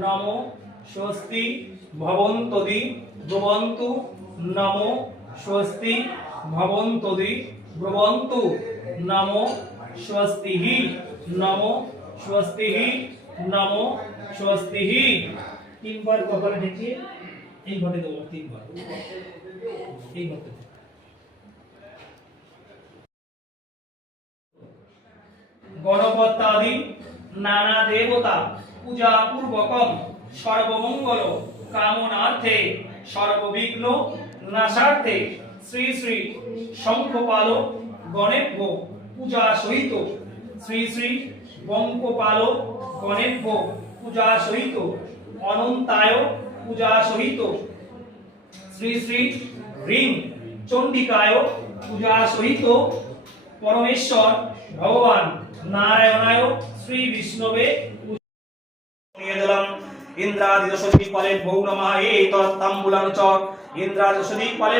নমো স্বস্তি ভবন্তদি ব্রবন্তু নমো স্বস্তি ভবন্তদি ব্রবন্তু নমো স্বস্তিহি নমো স্বস্তিহি নমো স্বস্তিহি। তিনবার কপালে ঠেকিয়ে এই ঘটে দেবো, তিনবার এই ঘটে। গণপত্যাদি নানা দেবতা পূজা পূর্বকম সর্বমঙ্গল কামনার্থে সর্ববিঘ্ন নাশার্থে শ্রী শ্রী শঙ্খপাল গণেভ্য পূজা সহিত শ্রী শ্রী বঙ্কপাল গণেভ্য পূজা সহিত অনন্তায় পূজা সহিত শ্রী শ্রী হ্রিং চণ্ডিকায় পূজা সহিত পরমেশ্বর ভগবান নারায়ণায় শ্রী বিষ্ণবে নিয়ে দিলাম। ইন্দ্রাদি দশদিক পালে ভৌ নমঃ এই তত্তাম্বুলান চ ইন্দ্রাদি দশদিক পালে